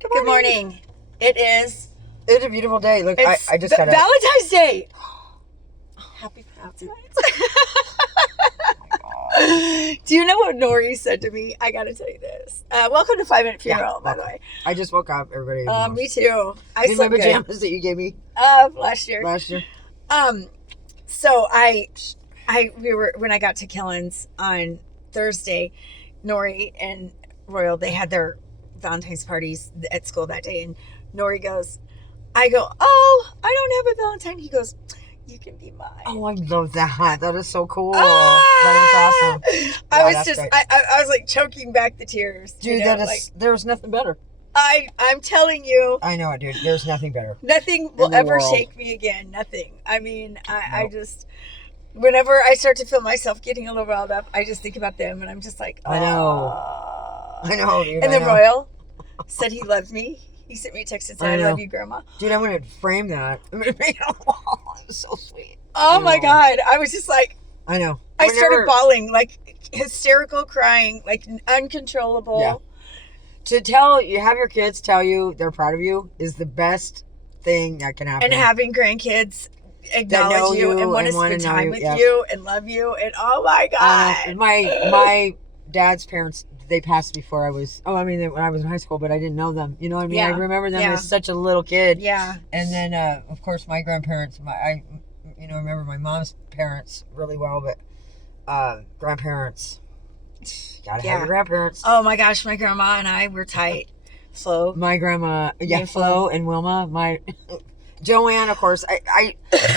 Good morning. It's a beautiful day. Look, I just got Valentine's Day. Happy Valentine's. Do you know what Nori said to me? I got to tell you this. Welcome to 5 Minute Funeral, by the way. I just woke up. Everybody knows. Me too. I in slept my pajamas good. that you gave me last year. So when I got to Killen's on Thursday, Nori and Royal, they had their Valentine's parties at school that day, and Nori goes, I go, oh, I don't have a Valentine. He goes, you can be mine. Oh, I love that. That is so cool. Ah! That is awesome. I was like choking back the tears. Dude, there's nothing better. I'm telling you. I know it, dude. There's nothing better. Nothing will ever shake me again. Nothing. I mean, I just, whenever I start to feel myself getting a little riled up, I just think about them, and I'm just like, oh. I know, dude. And then Royal said he loved me. He sent me a text and said, I love you, Grandma. Dude, I'm going to frame that. I'm going to make it on the wall. It was so sweet. Oh, my God. I was just like. I know. I started bawling, like hysterical crying, like uncontrollable. Yeah. You have your kids tell you they're proud of you is the best thing that can happen. And having grandkids acknowledge you and want to spend time with you and love you. And oh, my God. My dad's parents, they passed before I was, when I was in high school, but I didn't know them. You know what I mean? Yeah. I remember them as such a little kid. Yeah. And then, of course, my grandparents, I remember my mom's parents really well, but grandparents, gotta have your grandparents. Oh my gosh, my grandma and I were tight. Flo. My grandma, Flo and Wilma. My Joanne, of course. I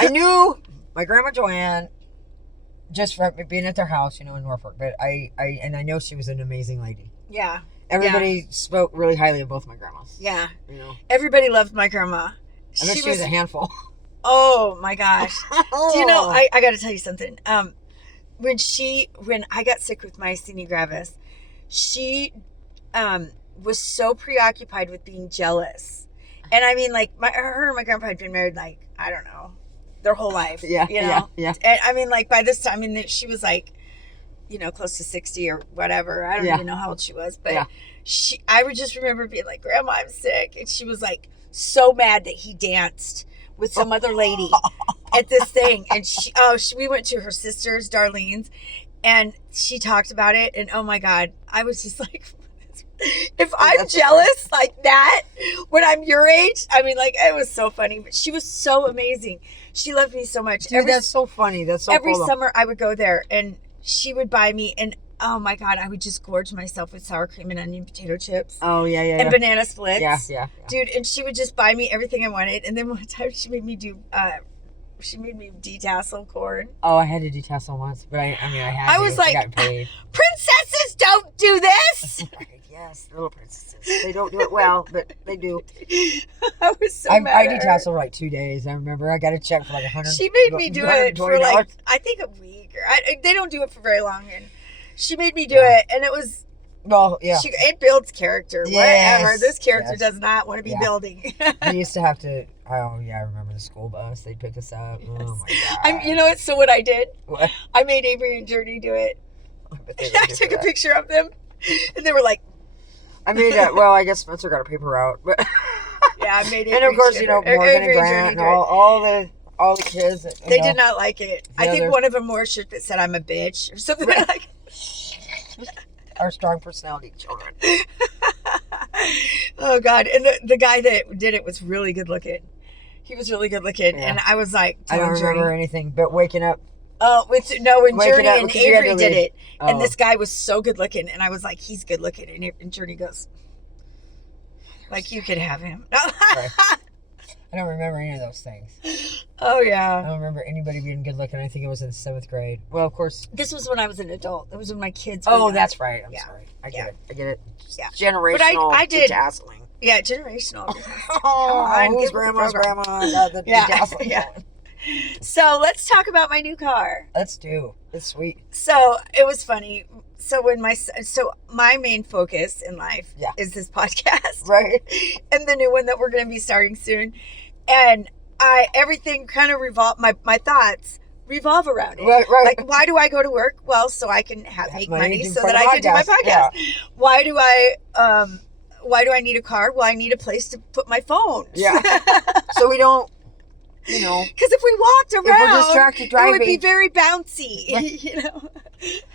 knew my grandma Joanne just from being at their house, in Norfolk. But I know she was an amazing lady. Yeah. Everybody spoke really highly of both my grandmas. Yeah. Everybody loved my grandma. She was a handful. Oh my gosh. Do you know, I got to tell you something. When I got sick with myasthenia gravis, she was so preoccupied with being jealous. And I mean, like, her and my grandpa had been married, like, I don't know, their whole life. Yeah. And I mean, like, by this time, she was like, close to 60 or whatever. I don't even know how old she was. But I would just remember being like, Grandma, I'm sick. And she was like so mad that he danced with some other lady at this thing. And we went to her sister's, Darlene's, and she talked about it. And oh my God, I was just like, if I'm jealous like that when I'm your age, it was so funny. But she was so amazing. She loved me so much. Dude, that's so funny. That's so every cool. Summer I would go there and she would buy me, and oh my God, I would just gorge myself with sour cream and onion potato chips. Oh, yeah. And banana splits. Yeah. Dude, and she would just buy me everything I wanted. And then one time she made me detassel corn. Oh, I had to detassel once, but I had to. I was like, got paid. Princesses don't do this. Yes, little princesses. They don't do it well, but they do. I was so mad. I detaseled for like 2 days. I remember I got a check for like $100. She made me do it for like, I think a week. They don't do it for very long, and she made me do it, and it was. Well, yeah. It builds character. Yes, whatever. This character does not want to be building. We used to have to. Oh yeah, I remember the school bus. They'd pick us up. Yes. Oh my God. You know what? So what I did? What? I made Avery and Journey do it. I took a picture of them, and they were like. I made that. Well, I guess Spencer got a paper out, but. Yeah, I made it. And of course, Morgan and Grant and all the kids. They did not like it. I think one of them wore a shirt that said "I'm a bitch" or something like. Our strong personality children. Oh God! And the guy that did it was really good looking. He was really good looking, and I was like, I don't remember anything but waking up. Oh, when Journey and Avery did it, and Oh. this guy was so good looking, and I was like, he's good looking, and Journey goes, like, you could have him. Right. I don't remember any of those things. Oh I yeah. don't remember anybody being good looking. I think it was in 7th grade. Well, of course. This was when I was an adult. It was when my kids were Oh, young. that's right. I'm sorry. I get it. Yeah. Generational. But I did. Detasseling. Yeah, generational. Oh, who's grandma's grandma? The detasseling. Yeah. So let's talk about my new car. Let's do. It's sweet. So it was funny. So my main focus in life is this podcast, right? And the new one that we're going to be starting soon, and everything kind of my thoughts revolve around it. Right. Like, why do I go to work? Well, so I can make money so that I can do my podcast. Yeah. Why do I why do I need a car? Well, I need a place to put my phone. Yeah. So we don't, you know. Because if we walked around, if we're distracted driving, it would be very bouncy. Right. You know.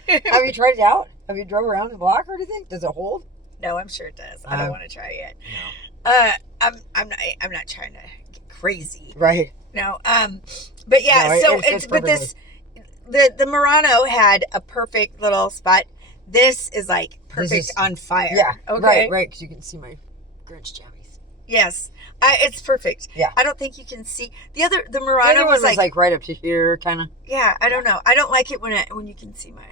Have you tried it out? Have you drove around the block or anything? Does it hold? No, I'm sure it does. I don't want to try it. No. I'm not trying to get crazy. Right. No. But yeah. No, so it's but this the Murano had a perfect little spot. This is like perfect on fire. Yeah. Okay. Right. Because you can see my Grinch jammies. Yes. It's perfect. Yeah. I don't think you can see the Murano was like right up to here, kind of. Yeah. I don't know. I don't like it when you can see my.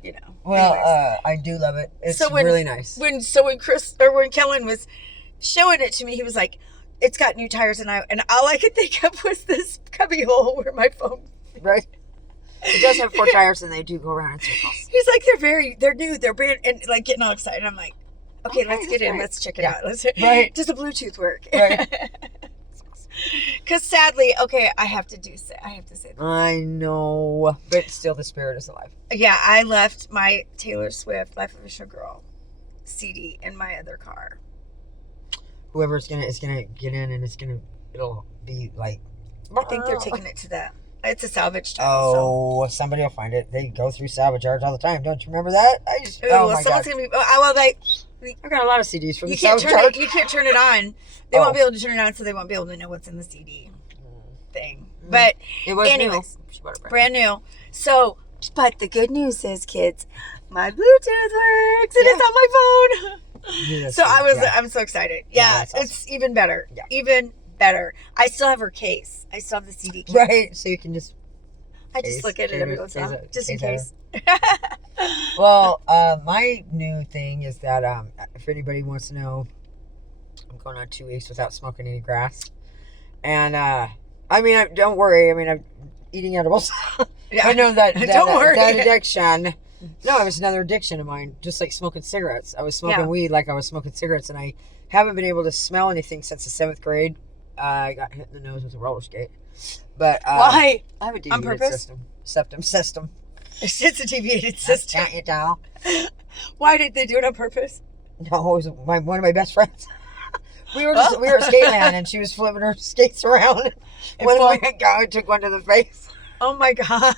You know. Well, I do love it. It's really nice. When Kellen was showing it to me, he was like, "It's got new tires," and all I could think of was this cubby hole where my phone. Right. It does have 4 tires, and they do go around in circles. He's like, they're new, they're brand, and like getting all excited. I'm like, okay, let's get in, let's check it out. Right. Does the Bluetooth work? Right. Because sadly, okay, I have to say that. I know, but still, the spirit is alive. Yeah, I left my Taylor Swift "Life of a Showgirl" CD in my other car. Whoever's gonna get in, and it'll be like. I think they're taking it to it's a salvage time. Oh, somebody will find it. They go through salvage yards all the time. Don't you remember that? My God. Gonna be. I got a lot of CDs from the salvage yard. You can't turn it on. They won't be able to turn it on, so they won't be able to know what's in the CD thing. But it was anyways, new. Brand new. So, but the good news is, kids, my Bluetooth works and it's on my phone. Yeah, so I'm so excited. Yeah, awesome. It's even better. Yeah. Even better. I still have her case. I still have the CD case. Right, so you can just. I just look at it every once in a while, just in case. Well, my new thing is that if anybody wants to know, I'm going on 2 weeks without smoking any grass, and don't worry. I mean, I'm eating edibles. Yeah. I know that. Don't worry. That addiction. No, it was another addiction of mine, just like smoking cigarettes. I was smoking weed like I was smoking cigarettes, and I haven't been able to smell anything since the 7th grade. I got hit in the nose with a roller skate. But why? I have a deviated septum system. It's a deviated system. Can't you tell? Why did they do it on purpose? No, it was one of my best friends. we were at Skateland, and she was flipping her skates around. When we took one to the face. Oh my God.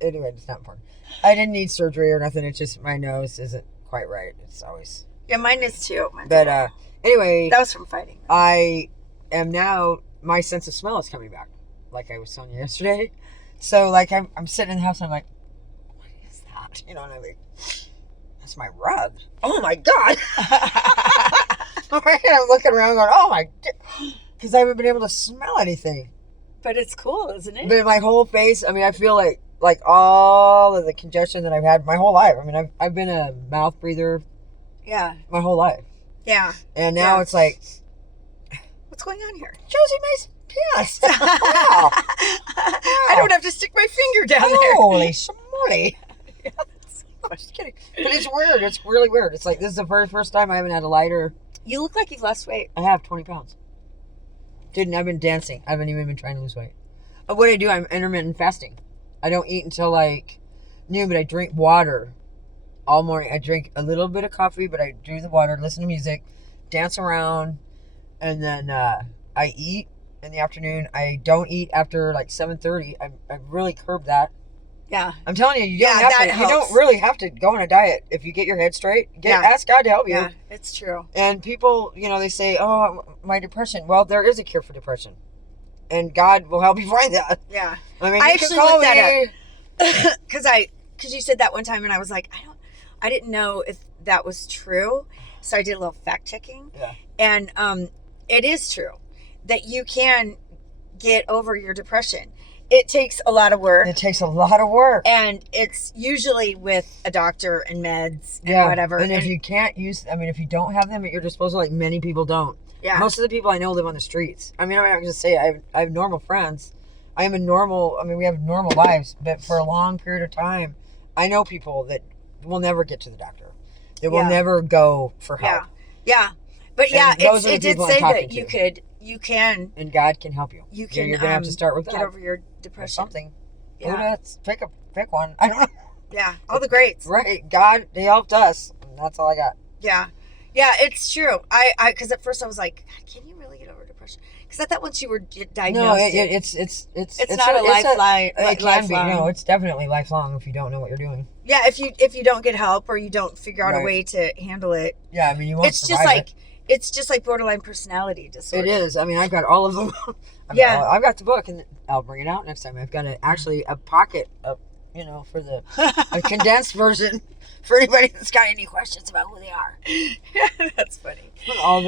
Anyway, it's not important. I didn't need surgery or nothing. It's just my nose isn't quite right. It's always. Yeah, mine is too. But anyway. That was from fighting. I am now, my sense of smell is coming back. Like I was telling you yesterday. So like I'm sitting in the house and I'm like, what is that? You know, and I'm like, that's my rug. Oh my God. I'm looking around going, oh my God. Because I haven't been able to smell anything. But it's cool, isn't it? But my whole face, I mean, I feel like all of the congestion that I've had my whole life. I mean, I've been a mouth breather. Yeah. My whole life. Yeah. And now it's like, what's going on here? Josie Mason. Yes. Wow. I don't have to stick my finger down there. Holy schmoly. I'm just kidding. But it's weird. It's really weird. It's like this is the first time I haven't had a lighter. You look like you've lost weight. I have 20 pounds. Dude, and I've been dancing. I haven't even been trying to lose weight. But what I do, I'm intermittent fasting. I don't eat until like noon, but I drink water all morning. I drink a little bit of coffee, but I do the water, listen to music, dance around, and then I eat in the afternoon. I don't eat after like 7:30. I've really curbed that. Yeah. I'm telling you, you don't really have to go on a diet if you get your head straight. Ask God to help you. Yeah, it's true. And people, they say, oh, my depression. Well, there is a cure for depression. And God will help you find that. Yeah. I mean, I you actually can call looked that me. up. Because you said that one time and I was like, I didn't know if that was true. So I did a little fact checking. Yeah. And it is true that you can get over your depression. It takes a lot of work. And it's usually with a doctor and meds and whatever. And if you if you don't have them at your disposal, like many people don't. Yeah. Most of the people I know live on the streets. I mean, I'm not going to say I have normal friends. we have normal lives. But for a long period of time, I know people that will never get to the doctor. They will never go for help. Yeah. But it did say that you can. And God can help you. You can. You're going to have to start with get over your depression. Or something. Yeah. Pick one. I don't know. Yeah. All the greats. Right. God, they helped us. And that's all I got. Yeah. Yeah, it's true. Because at first I was like, God, can you really get over depression? Because I thought once you were No, diagnosed, it's not a lifeline. It can be. No, it's definitely lifelong if you don't know what you're doing. Yeah, if you don't get help or you don't figure out a Right. way to handle it. Yeah, I mean, you won't It's just survive like it. it's just like borderline personality disorder. It is. I mean, I've got all of them. I've got the book, and I'll bring it out next time. I've got actually a pocket of, for a condensed version for anybody that's got any questions about who they are. That's funny. All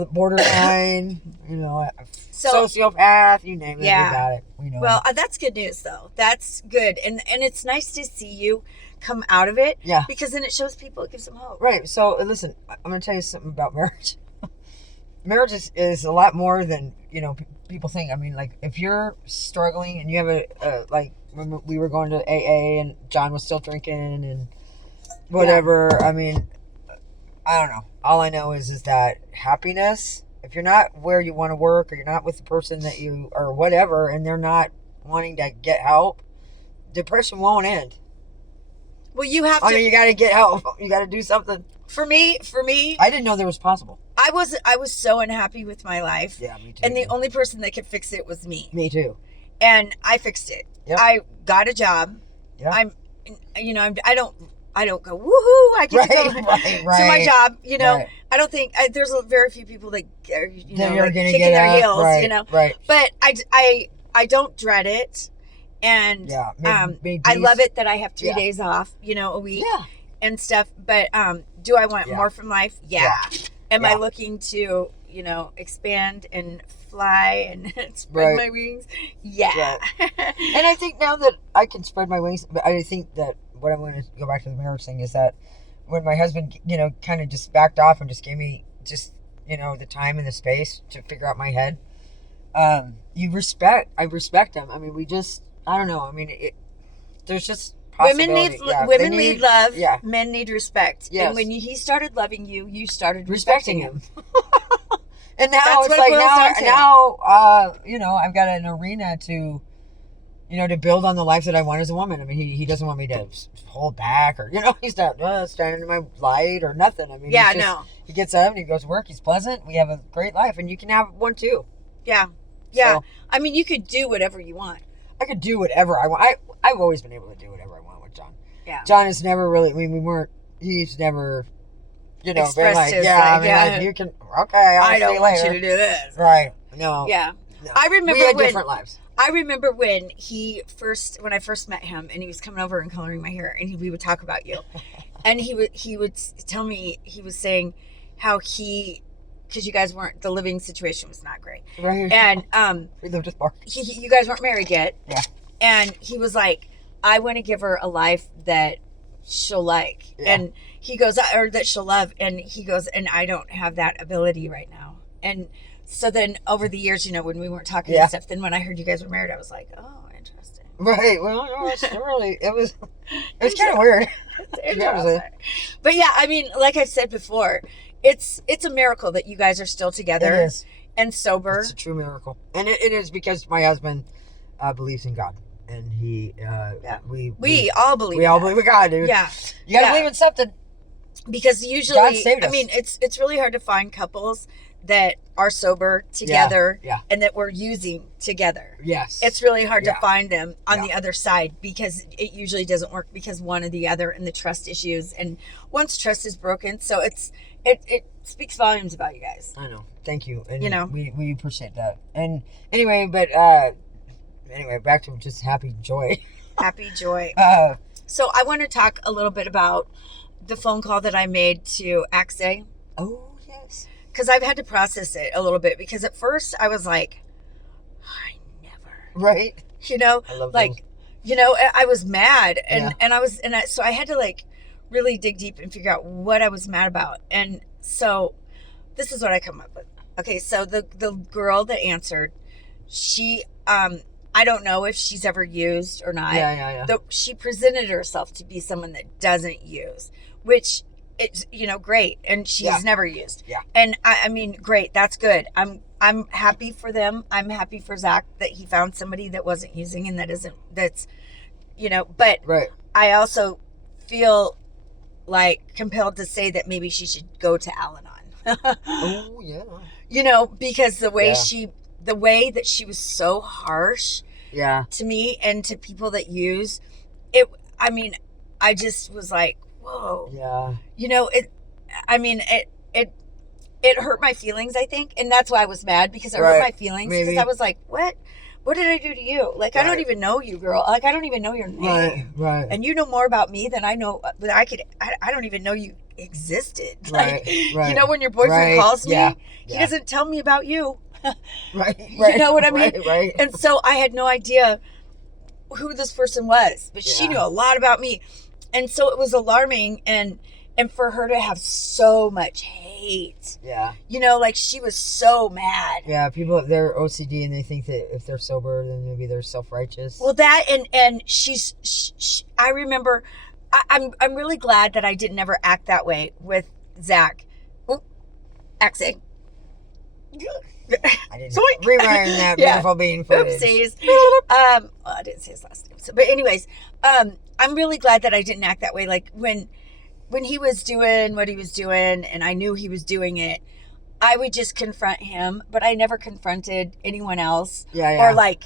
the borderline, sociopath, you name it, we got it. We know. Well, that's good news, though. That's good, and it's nice to see you come out of it. Yeah. Because then it shows people, it gives them hope. Right. So listen, I'm going to tell you something about marriage. Marriage is a lot more than people think. I mean, like, if you're struggling and you have when we were going to AA and John was still drinking and whatever. Yeah. I mean, I don't know. All I know is that happiness, if you're not where you want to work or you're not with the person that you or whatever, and they're not wanting to get help, depression won't end. Well, you have to. I mean, you got to get help. You got to do something. For me, I didn't know there was possible. I was so unhappy with my life. Yeah, me too. And the only person that could fix it was me. Me too. And I fixed it. Yep. I got a job. Yeah. I don't go woohoo. I get to go to my job. Right. I don't think there's very few people that are kicking get their out. heels. Right. Right. But I don't dread it, and I love it that I have 3 days off. A week. Yeah. And stuff. But do I want more from life? Yeah. Am I looking to expand and fly and spread my wings? Yeah. And I think now that I can spread my wings, I think that what I'm going to go back to the marriage thing is that when my husband, kind of just backed off and just gave me the time and the space to figure out my head, I respect him. I mean, I don't know. I mean, there's just women need love. Yeah. Men need respect. Yes. And when he started loving you, you started respecting him. And now That's it's what like now I've got an arena to build on the life that I want as a woman. I mean, he doesn't want me to hold back or he's not standing in my light or nothing. I mean, he gets up and he goes to work. He's pleasant. We have a great life, and you can have one too. Yeah. So, I mean, you could do whatever you want. I could do whatever I want. I've always been able to do whatever I want with John. Yeah. John has never really. I mean, he's never. Been like, you can. Okay, I don't want you to do this. Right. No. Yeah. No. I remember we had different lives. I remember when I first met him, and he was coming over and coloring my hair, and we would talk about you, and he would tell me, he was saying how because you guys the living situation was not great, right? And we lived with Mark. You guys weren't married yet, yeah. And he was like, I want to give her a life that she'll like, and he goes, or that she'll love, and he goes, and I don't have that ability right now, and. So then over the years, when we weren't talking and stuff, then when I heard you guys were married, I was like, oh, interesting. Right. Well, no, it was kind of weird. But yeah, I mean, like I said before, it's a miracle that you guys are still together. It is. And sober. It's a true miracle. And it is because my husband believes in God. And he, we all believe We all believe in God, dude. Yeah. You got to believe in something. Because usually, God saved us. I mean, it's really hard to find couples that are sober together and that we're using together. Yes. It's really hard to find them on the other side because it usually doesn't work because one or the other and the trust issues. And once trust is broken, so it speaks volumes about you guys. I know. Thank you. And we appreciate that. And anyway, back to just happy joy. Happy joy. So I want to talk a little bit about the phone call that I made to Axe. Oh, yes. Because I've had to process it a little bit because at first I was like, I never. Right. I love those. I was mad so I had to really dig deep and figure out what I was mad about. And so this is what I come up with. Okay, so the girl that answered, she, I don't know if she's ever used or not. Yeah. She presented herself to be someone that doesn't use, which it's great, and she's never used. Yeah. And I mean, great, that's good. I'm happy for them. I'm happy for Zach that he found somebody that wasn't using and that's but right. I also feel like compelled to say that maybe she should go to Al-Anon. Oh yeah. You know, because the way Yeah. the way that she was so harsh Yeah. to me and to people that use it. I mean, I just was like, whoa. Yeah. You know, it hurt my feelings, I think. And that's why I was mad, because it hurt my feelings. Because I was like, what? What did I do to you? Like, I don't even know you, girl. Like, I don't even know your name. Right. And you know more about me than I know. But I don't even know you existed. Like, Right. you know, when your boyfriend calls me, he Yeah. doesn't tell me about you. Right. You know what I mean? Right. And so I had no idea who this person was, but she knew a lot about me. And so it was alarming, and for her to have so much hate. Yeah. You know, like, she was so mad. Yeah, people, they're OCD and they think that if they're sober, then maybe they're self-righteous. Well, that, and I remember, I'm really glad that I didn't ever act that way with Zach. Oh, accent. I didn't rewind that beautiful bean footage. Oopsies. Well, I didn't say his last name. So, but anyways, I'm really glad that I didn't act that way. Like, when he was doing what he was doing and I knew he was doing it, I would just confront him, but I never confronted anyone else. Yeah. Or like,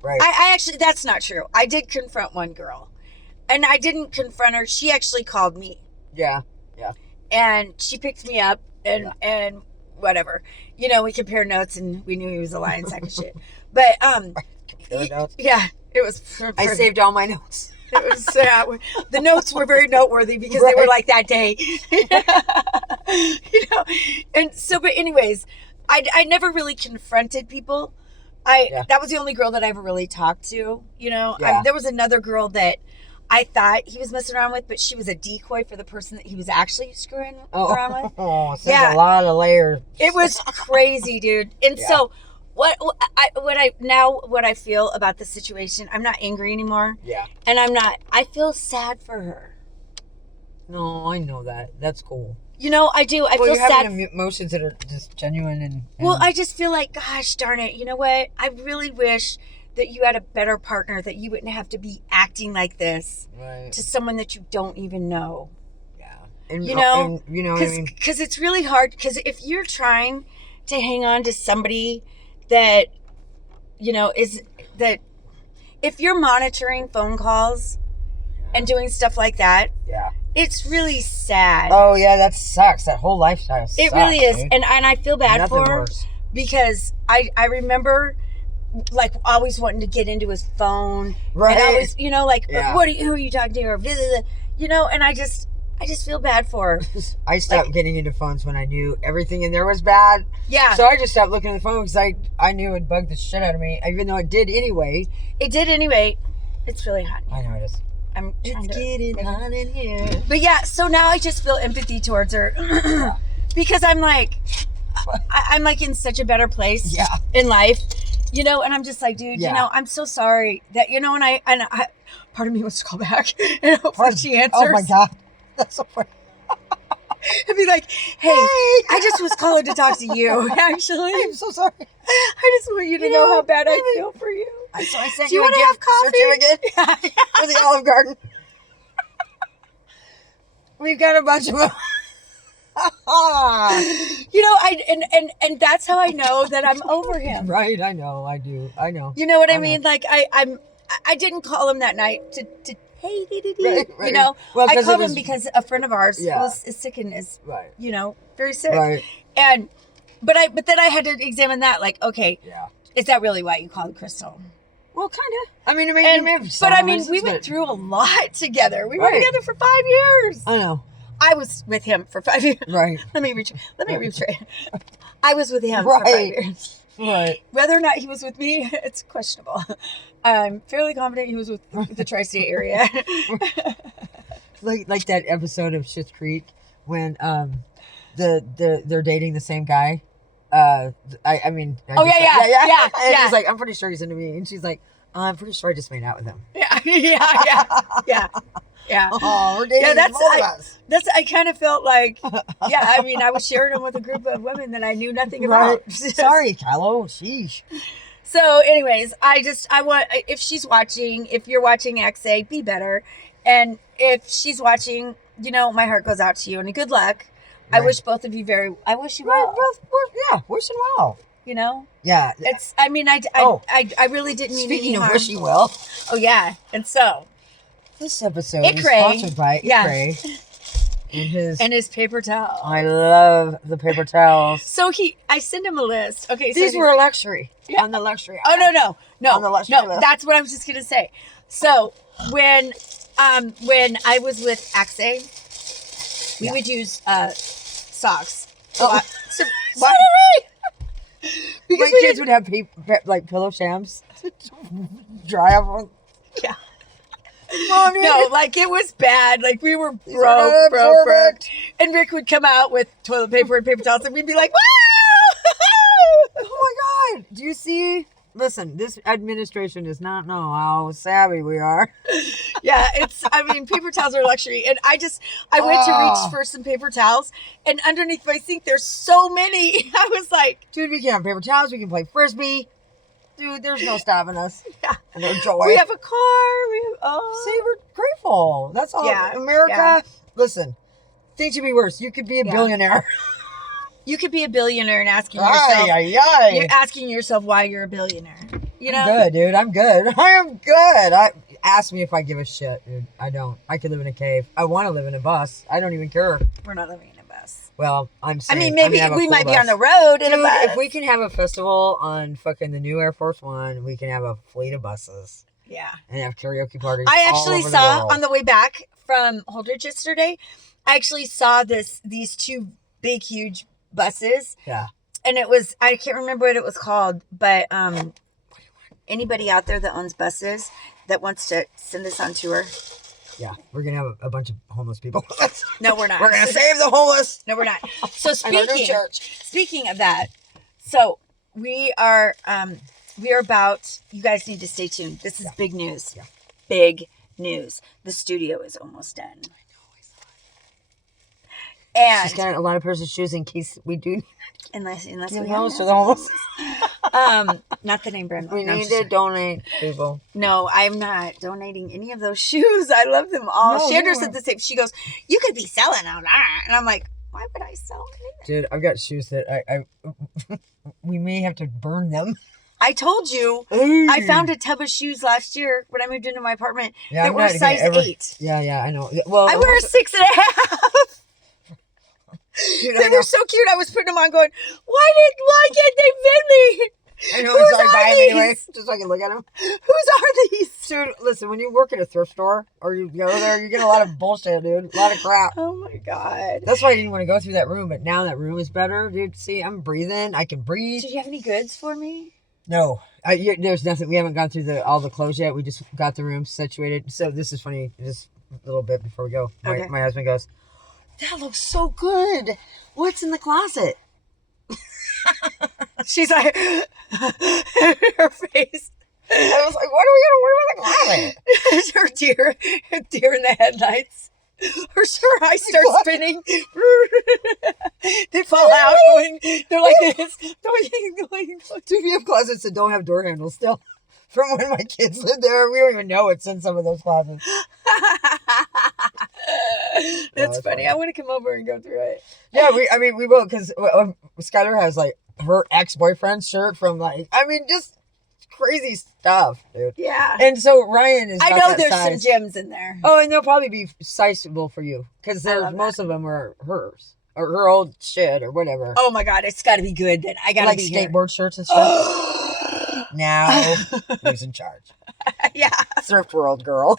right. I actually, that's not true. I did confront one girl, and I didn't confront her. She actually called me. Yeah. And she picked me up and whatever. You know, we compared notes and we knew he was a lying sack of shit. But, yeah, it was. I saved all my notes. It was the notes were very noteworthy because they were like that day. You know, and so, but anyways, I never really confronted people. That was the only girl that I ever really talked to. You know, there was another girl that I thought he was messing around with, but she was a decoy for the person that he was actually screwing around with. Oh, so a lot of layers. It was crazy, dude. And so, what I feel about the situation, I'm not angry anymore. Yeah. And I feel sad for her. No, I know that. That's cool. You know, I do. I feel sad. Having emotions that are just genuine and... Well, I just feel like, gosh darn it, you know what? I really wish that you had a better partner, that you wouldn't have to be acting like this to someone that you don't even know. Yeah. And, you know? And, you know what I mean? Because it's really hard. Because if you're trying to hang on to somebody that, you know, if you're monitoring phone calls and doing stuff like that, it's really sad. Oh, yeah, that sucks. That whole lifestyle sucks. It really is. Dude. And I feel bad Nothing for her worse. because I remember, like, always wanting to get into his phone. Right. And always, you know, like, who are you talking to? Or, blah, blah, blah. You know, and I just feel bad for her. I stopped getting into phones when I knew everything in there was bad. Yeah. So I just stopped looking at the phone because I knew it would bug the shit out of me, even though it did anyway. It did anyway. It's really hot. I know it is. It's getting hot in here. But yeah, so now I just feel empathy towards her because I'm like in such a better place in life, you know, and I'm just like, dude, you know, I'm so sorry that, you know, and I part of me wants to call back and hope that she answers. Oh my God. That's so funny. I'd be like, hey, I just was calling to talk to you, actually. I'm so sorry. I just want you to know how bad I feel for you. So I sent Do you want to have coffee? For the Olive Garden. We've got a bunch of them. You know, and that's how I know that I'm over him. Right, I know, I do. I know. You know what I mean? Like I didn't call him that night to hey, right. You know, well, I called him because a friend of ours is sick and is, you know, very sick. Right. But then I had to examine that. Like, okay, is that really why you called Crystal? Well, kind of. I mean, we went through a lot together. We were together for 5 years. I know. I was with him for 5 years. Right. Let me retrace. I was with him for 5 years. Right. Whether or not he was with me, it's questionable. I'm fairly confident he was with the tri-state area. like that episode of Schitt's Creek when they're dating the same guy. Yeah. And he's like, I'm pretty sure he's into me, and she's like, I'm pretty sure I just made out with him. Yeah. Oh, we're dating both of us. I kind of felt like, I mean, I was sharing him with a group of women that I knew nothing about. Sorry, Kylo. Sheesh. So, anyways, I want, if she's watching, if you're watching XA, be better. And if she's watching, my heart goes out to you and good luck. Right. I wish both of you I wish you well. Wishing well. Yeah. It's, I mean, I really didn't mean Speaking any of harm. wishing well. Oh, yeah. And so. This episode is Icray. sponsored by Icray. And his paper towel. I love the paper towels. So I sent him a list. Okay. These were luxury. Yeah. On the luxury. Oh, no. On the luxury list. That's what I was just going to say. So when I was with Axe, we would use socks. So what? Because my kids would have like pillow shams to dry off. Yeah. Mom, no, like it was bad. Like we were broke. And Rick would come out with toilet paper and paper towels, and we'd be like, "Wow!" Oh my God! Do you see? Listen, this administration does not know how savvy we are. Yeah, paper towels are luxury. And I went to reach for some paper towels, and underneath my sink, there's so many. I was like, dude, we can have paper towels. We can play Frisbee. Dude, there's no stopping us. Yeah. And no joy. We have a car. See, we're grateful. That's all. Yeah. America, listen, things could be worse. You could be a billionaire. You could be a billionaire and asking yourself, you're asking yourself why you're a billionaire. I'm good, dude. I'm good. I am good. Ask me if I give a shit, dude. I don't. I could live in a cave. I want to live in a bus. I don't even care. We're not living in a bus. Well, I'm saying. I mean, maybe we might be on the road in a bus. If we can have a festival on fucking the new Air Force One, we can have a fleet of buses. Yeah. And have karaoke parties. I actually all over saw the world. on the way back from Holdridge yesterday, I actually saw these two big, huge buses. Yeah. And I can't remember what it was called, but anybody out there that owns buses that wants to send us on tour. Yeah, we're going to have a bunch of homeless people. No, we're not. We're going to save the homeless. No, we're not. So church. Speaking of that, so we are about, you guys need to stay tuned. This is big news. Yeah. Big news. The studio is almost done. And she's got a lot of pairs of shoes in case we do. Unless give we those to the homeless. Not the name brand. We need to donate, people. No, I'm not donating any of those shoes. I love them all. No, Chandra said the same. She goes, "You could be selling all that," and I'm like, "Why would I sell anything?" Dude, I've got shoes that I we may have to burn them. I told you, I found a tub of shoes last year when I moved into my apartment that were size 8. Yeah, I know. Well, I wear a 6.5. Dude, they were so cute. I was putting them on going, why can't they fit me? I know, so I buy them anyway, just so I can look at them. Whose are these? Dude, listen, when you work at a thrift store or you go there, you get a lot of bullshit, dude. A lot of crap. Oh my God. That's why I didn't want to go through that room, but now that room is better, dude. See, I'm breathing. I can breathe. Do you have any goods for me? No. There's nothing. We haven't gone through all the clothes yet. We just got the room situated. So this is funny, just a little bit before we go. My husband goes, that looks so good. What's in the closet? She's like, her face. I was like, what are we going to wear in the closet? Her deer in the headlights. Her eyes start spinning. They fall out. They're like this. Do we have closets that don't have door handles still? From when my kids lived there, we don't even know it's in some of those closets. That's funny. I want to come over and go through it. Yeah, we will, because Skylar has like her ex-boyfriend's shirt from just crazy stuff, dude. Yeah. And so Ryan is. I know there's some gems in there. Oh, and they'll probably be sizable for you because most of them are hers or her old shit or whatever. Oh my God, it's got to be good. Then I got to be skateboard shirts and stuff. Now, who's in charge? Yeah. Surf World girl.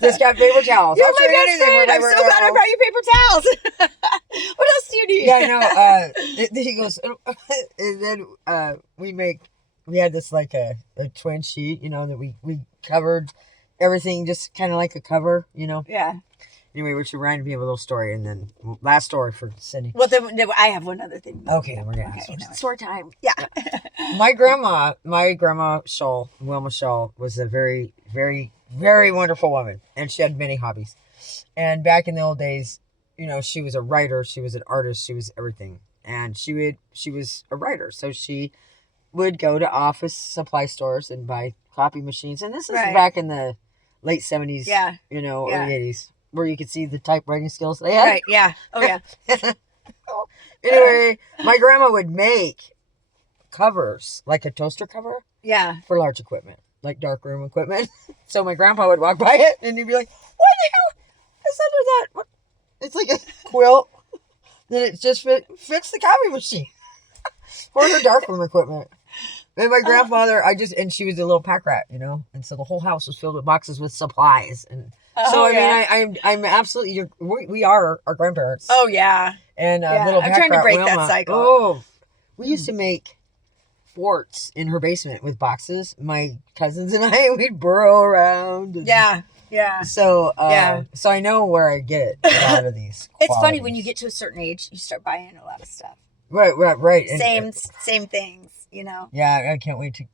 Just got paper towels. You're my best friend. I'm so glad I brought you paper towels. What else do you need? Yeah, I know. He goes, and then we had this like a twin sheet, that we covered everything just kind of like a cover, Yeah. Anyway, which reminded me of a little story, and then last story for Cindy. Well, then I have one other thing. Okay, then we're gonna have story time. Yeah. My grandma Shull, Wilma Shull, was a very, very, very wonderful woman, and she had many hobbies. And back in the old days, she was a writer, she was an artist, she was everything, and she was a writer, so she would go to office supply stores and buy copy machines, and this is back in the late 70s, early 80s. where you could see the typewriting skills they had. Right. Yeah. Oh yeah. Anyway, my grandma would make covers, like a toaster cover, Yeah. for large equipment, like darkroom equipment. So my grandpa would walk by it, and he'd be like, "What the hell is under that? What? It's like a quilt." Then it just fits the copy machine for her darkroom equipment. And my grandfather, and she was a little pack rat, you know, and so the whole house was filled with boxes with supplies, and so I mean, I'm absolutely, we are our grandparents. Oh yeah. And Yeah. little I'm trying to pack rat break Wilma. that cycle. Oh, we used to make forts in her basement with boxes. My cousins and I, we'd burrow around. And Yeah. Yeah. So, Yeah. so I know where I get a lot of these. It's funny when you get to a certain age, you start buying a lot of stuff. Right. And, Same things, you know. yeah, I can't wait to.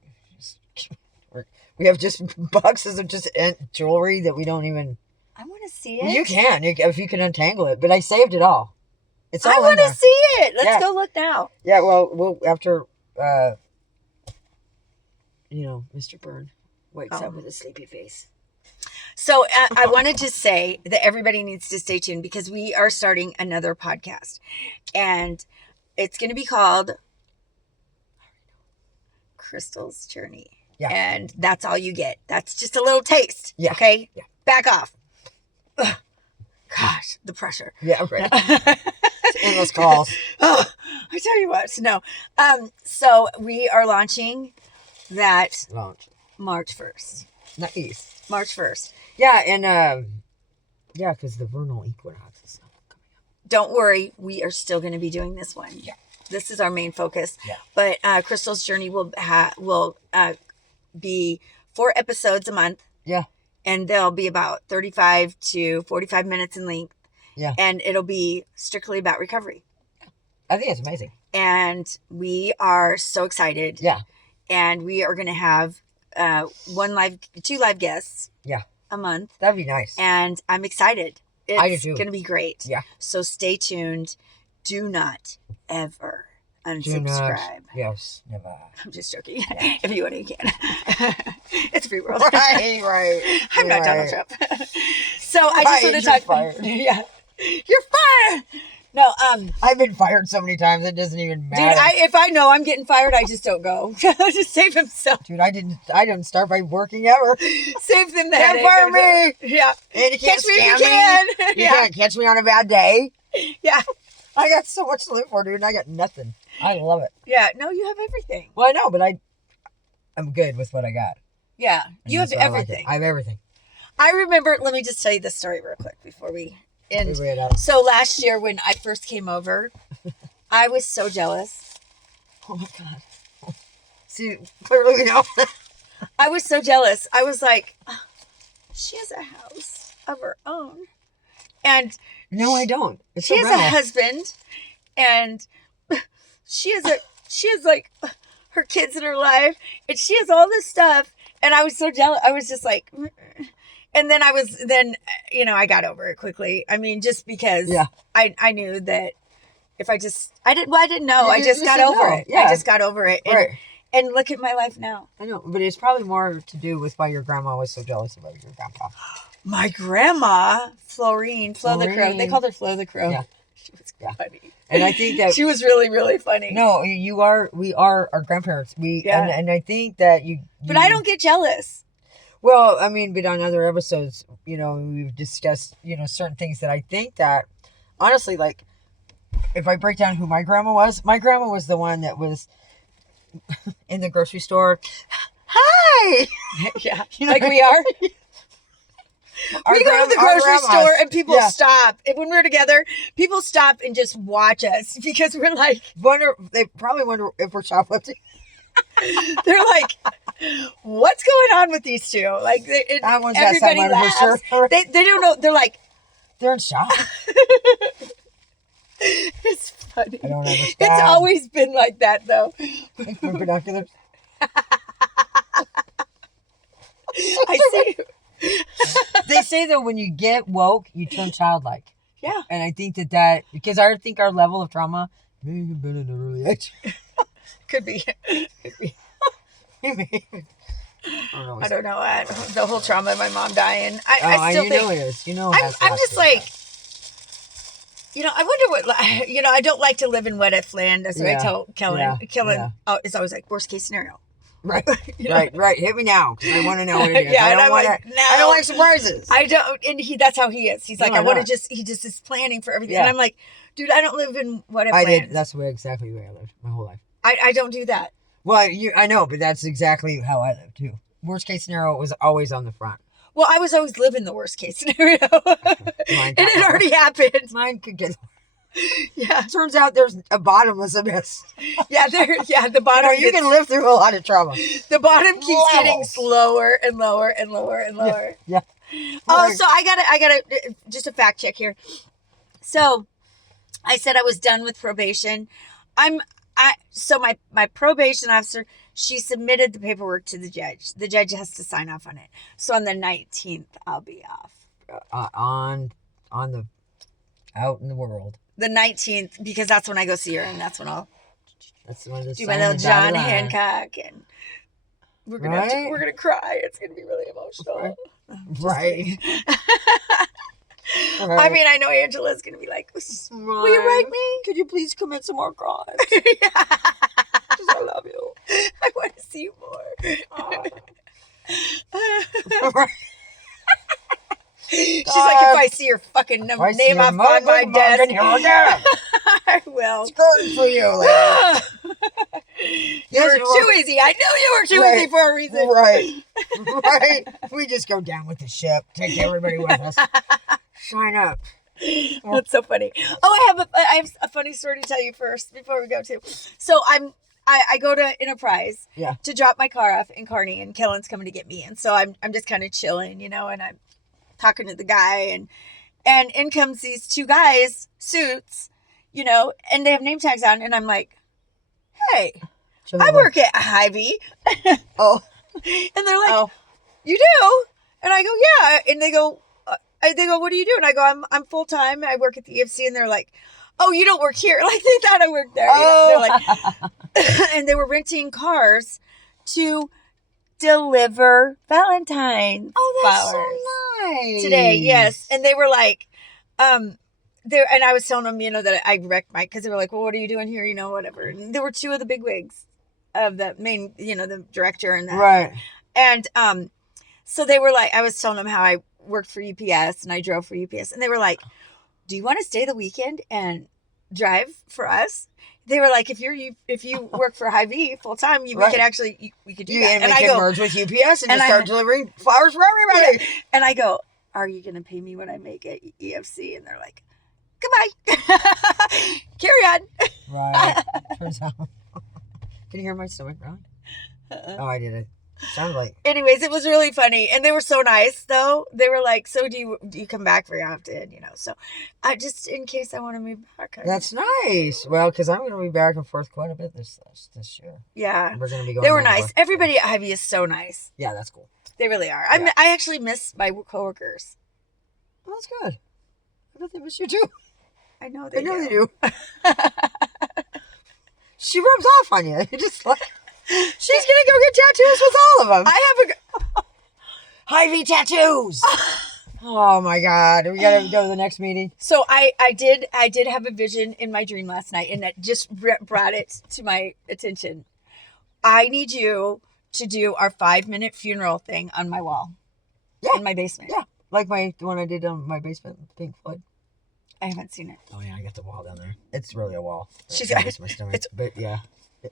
We have just boxes of just jewelry that we don't even. I want to see it. You can if you can untangle it, but I saved it all. It's all I want to see it. Let's go look now. Yeah, well, we'll after. Mr. Byrne wakes up with a sleepy face. So I wanted to say that everybody needs to stay tuned because we are starting another podcast, and it's going to be called Crystal's Journey. Yeah. And that's all you get. That's just a little taste. Yeah. Okay? Yeah. Back off. Ugh. Gosh, the pressure. Yeah, right. Endless calls. Oh, I tell you what. No. So we are launching that March 1st. Nice. March 1st. Yeah, and because the vernal equinox is coming up. Don't worry, we are still going to be doing this one. Yeah. This is our main focus. Yeah. But Crystal's Journey will be 4 episodes a month. Yeah. And they'll be about 35 to 45 minutes in length. Yeah. And it'll be strictly about recovery. I think it's amazing. And we are so excited. Yeah. And we are going to have 2 live guests. Yeah. A month. That'd be nice. And I'm excited. I do It's too. going to be great. Yeah. So stay tuned. Do not ever unsubscribe. Yes, never. I'm just joking. If you want to, you can. It's a free world. Right. I'm not Donald Trump. So I just want to You're talk. fired. Yeah. You're fired. No, I've been fired so many times it doesn't even dude, matter. if I know I'm getting fired, I just don't go. Just save himself. Dude, I didn't start by working ever. Save them the Can't headache. fire me. Yeah. And you can't Catch me if you scam can. You Yeah. can't catch me on a bad day. Yeah. I got so much to live for, dude, and I got nothing. I love it. Yeah. No, you have everything. Well, I know, but I'm good with what I got. Yeah. And You have that's why I like it. everything. I have everything. I remember, let me just tell you this story real quick before we end. Figure it out. So last year when I first came over, I was so jealous. Oh my God. See, clearly we know. I was so jealous. I was like, "Oh, she has a house of her own. And No, I don't. It's she so has a bad. husband. And she has like her kids in her life. And she has all this stuff. And I was so jealous. I was just like, and then I got over it quickly. I mean, just because I knew that if I didn't know. I just got over it. Yeah. I just got over it. And, Right. and look at my life now. I know, but it's probably more to do with why your grandma was so jealous about your grandpa. My grandma, Flo the Crow. They called her Flo the Crow. Yeah. She was funny. And I think that she was really, really funny. No, we are our grandparents. And I think that you But I don't get jealous. Well, I mean, but on other episodes, we've discussed, certain things that I think that, honestly, like, if I break down who my grandma was the one that was in the grocery store. Hi! Yeah, like we are. We go to the grocery store and people stop. And when we're together, people stop and just watch us because we're like... They probably wonder if we're shoplifting. They're like, what's going on with these two? Like, everybody laughs. They don't know. They're like... They're in shock. It's funny. I don't understand. It's always been like that, though. Like with binoculars. I see. They say that when you get woke, you turn childlike. Yeah. And I think that because I think our level of trauma may have been an early age. Could be. I don't know. The whole trauma of my mom dying. I still think know it is. You know, I'm just like, I wonder what, I don't like to live in what if land. That's what I tell Kellen. Kellen is always like, worst case scenario. Right, right. Hit me now because I want to know what it is. I don't like surprises. I don't, and that's how he is. He's like, he just is planning for everything. Yeah. And I'm like, dude, I don't live in what if land. That's exactly the way I lived my whole life. I don't do that. Well, I know, but that's exactly how I live too. Worst case scenario was always on the front. Well, I was always living the worst case scenario. And it already happened. Mine could get. Yeah. Turns out there's a bottomless abyss. The bottom. You can live through a lot of trauma. The bottom keeps getting slower and lower and lower and lower. Yeah. Oh, so I gotta just a fact check here. So I said I was done with probation. So my probation officer, she submitted the paperwork to the judge. The judge has to sign off on it. So on the 19th, I'll be off. Out in the world. The 19th, because that's when I go see her, and that's when I'll do my little John Hancock, and we're gonna cry. It's gonna be really emotional. Right. I mean, I know Angela's gonna be like, "Will you write me? Could you please commit some more crimes? Because I love you. I want to see you more." Right. She's like, if I see your fucking name off on my desk, I will. It's good for you, lady. You were too easy. I knew you were too easy for a reason. Right. We just go down with the ship. Take everybody with us. Sign up. That's so funny. Oh, I have a funny story to tell you first before we go to. So I go to Enterprise to drop my car off in Kearney, and Kellen's coming to get me, and so I'm just kind of chilling, and I'm talking to the guy, and in comes these two guys, suits, and they have name tags on, and I'm like, hey, I work at Hy-Vee. Oh. And they're like, you do? And I go, yeah. And they go, what do you do? And I go, I'm full-time. I work at the EFC. And they're like, oh, you don't work here. Like, they thought I worked there. They're like, and they were renting cars to deliver Valentine flowers. So nice. Today, yes. And they were like, and I was telling them, that I wrecked because they were like, well, what are you doing here? Whatever. And there were two of the big wigs of the main, the director and that. Right. And so they were like, I was telling them how I worked for UPS and I drove for UPS. And they were like, do you want to stay the weekend and drive for us? They were like, if you work for Hy-Vee full time, we could actually we could do that. And I go merge with UPS and just start delivering flowers for everybody. And I go, are you gonna pay me what I make at EFC? And they're like, goodbye. Carry on. Right. Turns out. Can you hear my stomach growling? Oh, I did it. Sounded like. Anyways, it was really funny, and they were so nice. Though they were like, "So do you come back very often?" So, I just in case I want to move back. That's nice. Well, because I'm going to be back and forth quite a bit this year. Yeah, we're going to be going. They were nice. Everybody at Hy-Vee is so nice. Yeah, that's cool. They really are. I actually miss my coworkers. Well, that's good. I bet they miss you too. I know they do. They do. She rubs off on you. You're just like. She's gonna go get tattoos with all of them. I have Hy-Vee tattoos. Oh my God, we gotta go to the next meeting. So I did have a vision in my dream last night, and that just brought it to my attention. I need you to do our 5-minute funeral thing on my wall. Yeah, in my basement. Yeah, like the one I did on my basement, Pink Floyd. I haven't seen it. Oh yeah, I got the wall down there. It's really a wall. She's got my stomach. But yeah.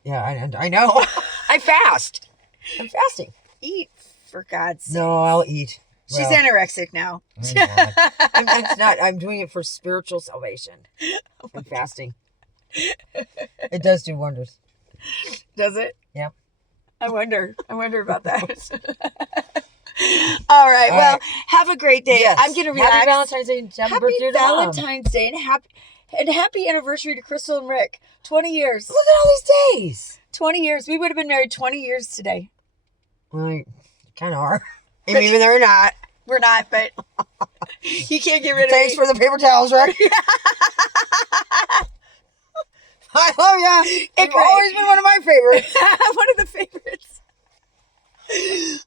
Yeah, I know. I fast. I'm fasting. Eat, for God's sake. No, I'll eat. She's anorexic now. It's not. I'm doing it for spiritual salvation. I'm fasting. It does do wonders. Does it? Yeah. I wonder about that. All right. Well, have a great day. Yes. I'm going to relax. Happy Valentine's Day. Happy Valentine's Day and happy anniversary to Crystal and Rick. 20 years. Look at all these days. 20 years. We would have been married 20 years today. Well, you kind of are. Even though we're not. We're not, but he can't get rid of me. Thanks for the paper towels, Rick. I love you. You've always been one of my favorites. One of the favorites.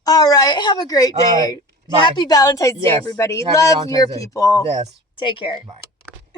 All right. Have a great day. Bye. Happy Valentine's Day, Yes. everybody. Happy Love Valentine's your Day. people. Yes. Take care. Bye.